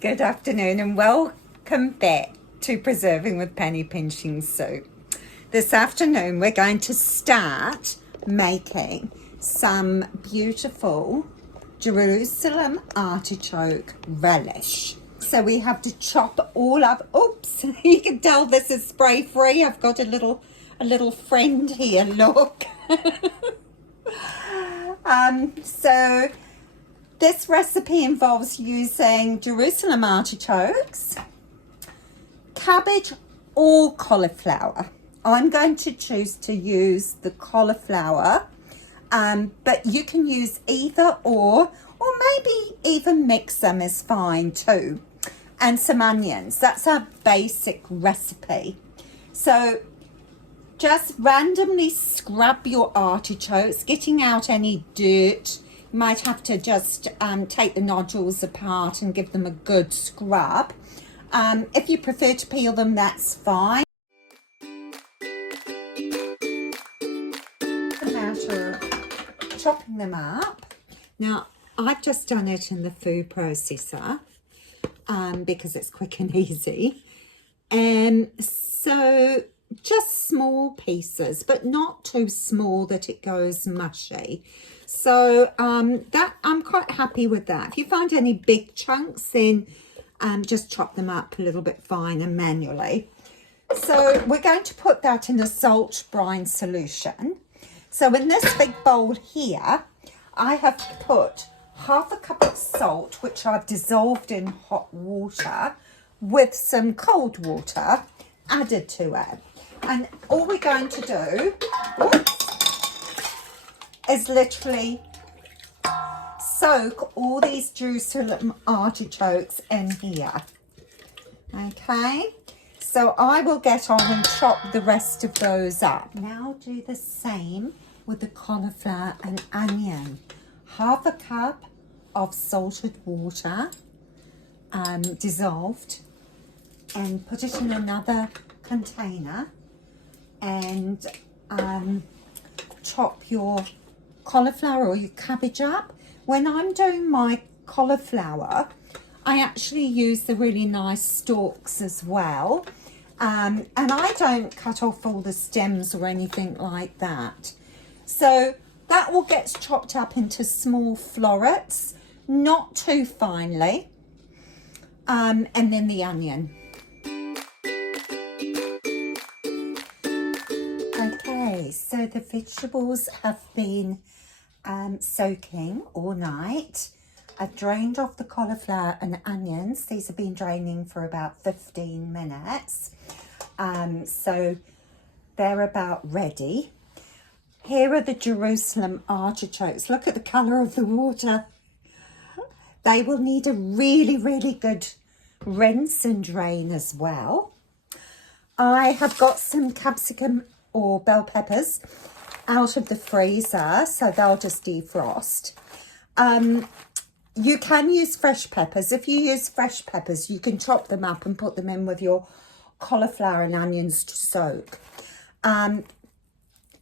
Good afternoon and welcome back to Preserving with Penny Pinching Soup. This afternoon we're going to start making some beautiful Jerusalem artichoke relish. So we have to chop all up. Oops, you can tell this is spray free. I've got a little friend here, look. So this recipe involves using Jerusalem artichokes, cabbage or cauliflower. I'm going to choose to use the cauliflower, but you can use either or maybe even mix them is fine too. And some onions. That's our basic recipe. So just randomly scrub your artichokes, getting out any dirt. You might have to just take the nodules apart and give them a good scrub. If you prefer to peel them, that's fine. A matter of chopping them up. Now, I've just done it in the food processor because it's quick and easy. So just small pieces, but not too small that it goes mushy. So that I'm quite happy with that. If you find any big chunks, then just chop them up a little bit finer manually. So we're going to put that in a salt brine solution. So in this big bowl here, I have put half a cup of salt, which I've dissolved in hot water with some cold water added to it. And all we're going to do is literally soak all these Jerusalem artichokes in here. Okay, so I will get on and chop the rest of those up. Now do the same with the cauliflower and onion. Half a cup of salted water, dissolved, and put it in another container and chop your cauliflower or your cabbage up. When I'm doing my cauliflower, I actually use the really nice stalks as well, and I don't cut off all the stems or anything like that. So that all gets chopped up into small florets, not too finely, and then the onion. Okay, so the vegetables have been soaking all night. I've drained off the cauliflower and onions. These have been draining for about 15 minutes. So they're about ready. Here are the Jerusalem artichokes. Look at the colour of the water. They will need a really, really good rinse and drain as well. I have got some capsicum or bell peppers out of the freezer, so they'll just defrost. You can use fresh peppers. If you use fresh peppers, you can chop them up and put them in with your cauliflower and onions to soak.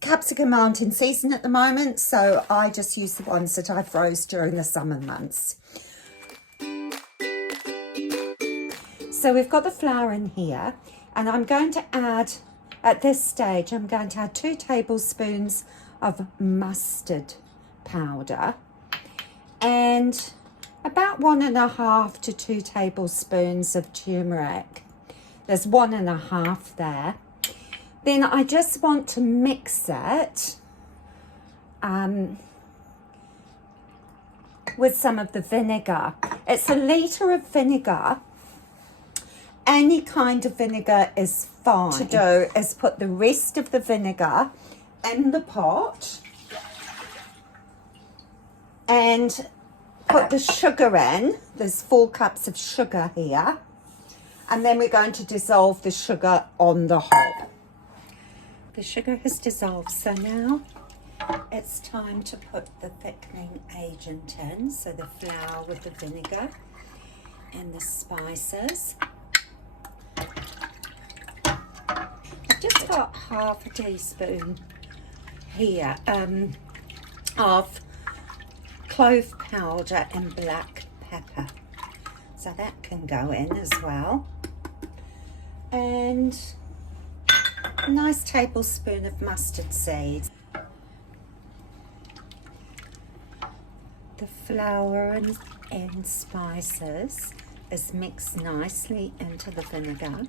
Capsicum aren't in season at the moment, so I just use the ones that I froze during the summer months. So we've got the flour in here, and I'm going to add, at this stage, I'm going to add 2 tablespoons of mustard powder and about 1.5 to 2 tablespoons of turmeric. There's 1.5 there. Then I just want to mix it with some of the vinegar. It's a litre of vinegar. Any kind of vinegar is fine. To do is put the rest of the vinegar in the pot and put the sugar in. There's 4 cups of sugar here. And then we're going to dissolve the sugar on the hob. The sugar has dissolved, so now it's time to put the thickening agent in. So the flour with the vinegar and the spices. I've just got half a teaspoon here of clove powder and black pepper. So that can go in as well. And a nice tablespoon of mustard seeds. The flour and spices is mixed nicely into the vinegar,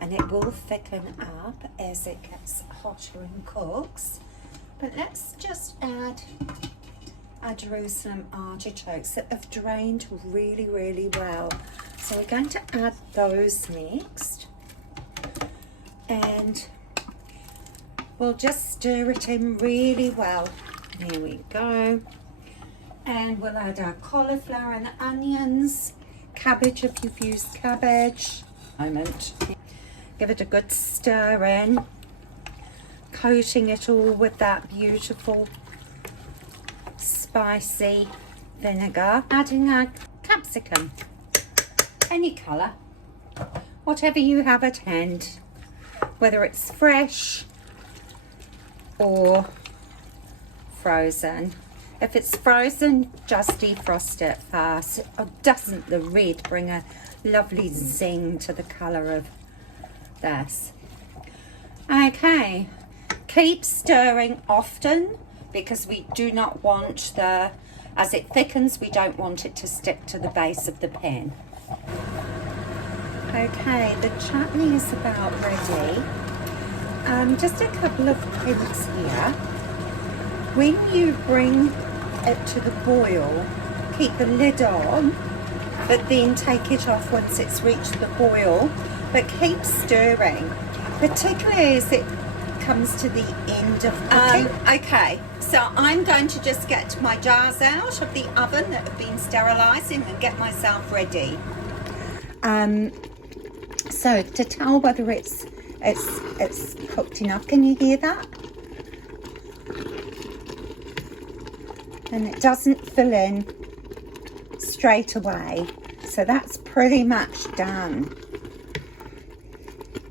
and it will thicken up as it gets hotter and cooks. But let's just add our Jerusalem artichokes that have drained really, really well. So we're going to add those next, and we'll just stir it in really well. There we go. And we'll add our cauliflower and onions, cabbage if you've used cabbage. Give it a good stir in, coating it all with that beautiful spicy vinegar. Adding our capsicum, any colour, whatever you have at hand, whether it's fresh or frozen. If it's frozen, just defrost it fast. Or doesn't the red bring a lovely zing to the colour of this? Okay, keep stirring often, because we do not want as it thickens, we don't want it to stick to the base of the pan. Okay, the chutney is about ready. Just a couple of hints here. When you bring it to the boil, keep the lid on, but then take it off once it's reached the boil, but keep stirring, particularly as it comes to the end of cooking. Okay, so I'm going to just get my jars out of the oven that have been sterilising and get myself ready. So to tell whether it's cooked enough, can you hear that? And it doesn't fill in straight away, so that's pretty much done.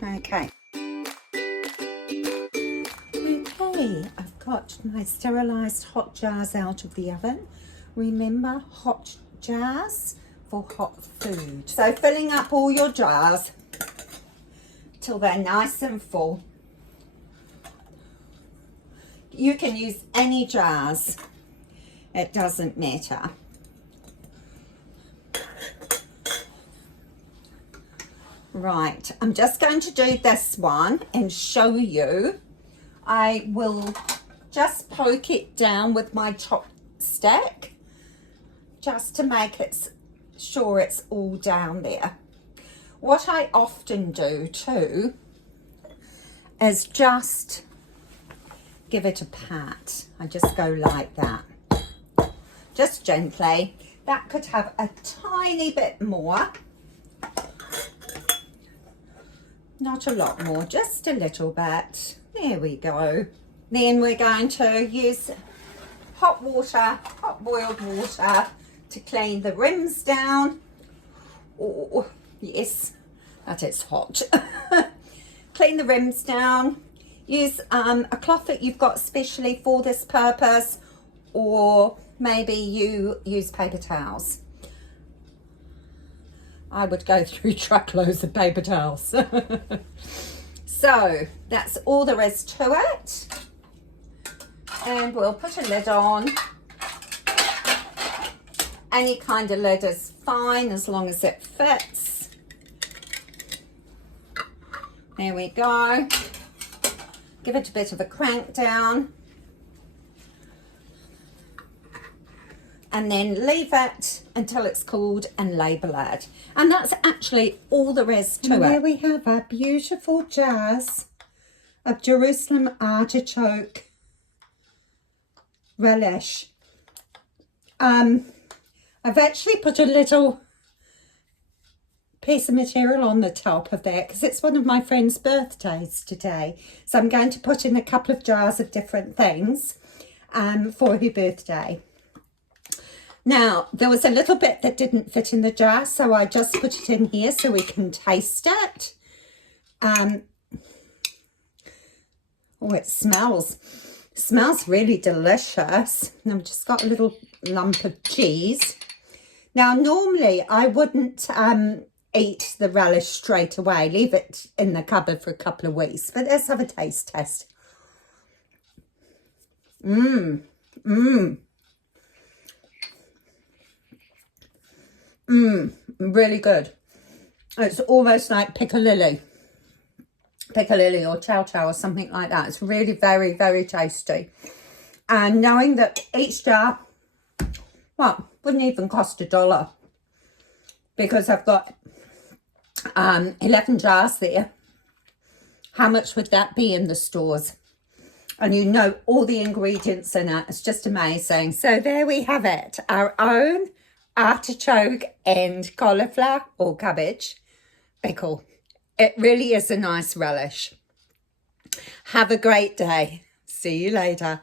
Okay, I've got my sterilised hot jars out of the oven. Remember, hot jars for hot food. So filling up all your jars till they're nice and full. You can use any jars, it doesn't matter. Right, I'm just going to do this one and show you. I will just poke it down with my chopstick just to make it sure it's all down there. What I often do too is just give it a pat. I just go like that, just gently. That could have a tiny bit more, not a lot more, just a little bit. There we go. Then we're going to use hot water, hot boiled water, to clean the rims down. Oh, yes, that is hot. Clean the rims down. Use a cloth that you've got specially for this purpose, or maybe you use paper towels. I would go through truckloads of paper towels. So that's all there is to it. And we'll put a lid on. Any kind of lid is fine as long as it fits. There we go. Give it a bit of a crank down. And then leave it until it's cooled and label it. And that's actually all there is to it. There we have our beautiful jars of Jerusalem artichoke relish. I've actually put a little piece of material on the top of that because it's one of my friend's birthdays today. So I'm going to put in a couple of jars of different things for her birthday. Now, there was a little bit that didn't fit in the jar, so I just put it in here so we can taste it. Oh, it smells really delicious. And I've just got a little lump of cheese. Now, normally I wouldn't eat the relish straight away, leave it in the cupboard for a couple of weeks, but let's have a taste test. Really good. It's almost like Piccalilli or chow chow or something like that. It's really very, very tasty. And knowing that each jar, well, wouldn't even cost $1, because I've got 11 jars there. How much would that be in the stores? And you know all the ingredients in it. It's just amazing. So there we have it, our own artichoke and cauliflower or cabbage pickle. It really is a nice relish. Have a great day. See you later.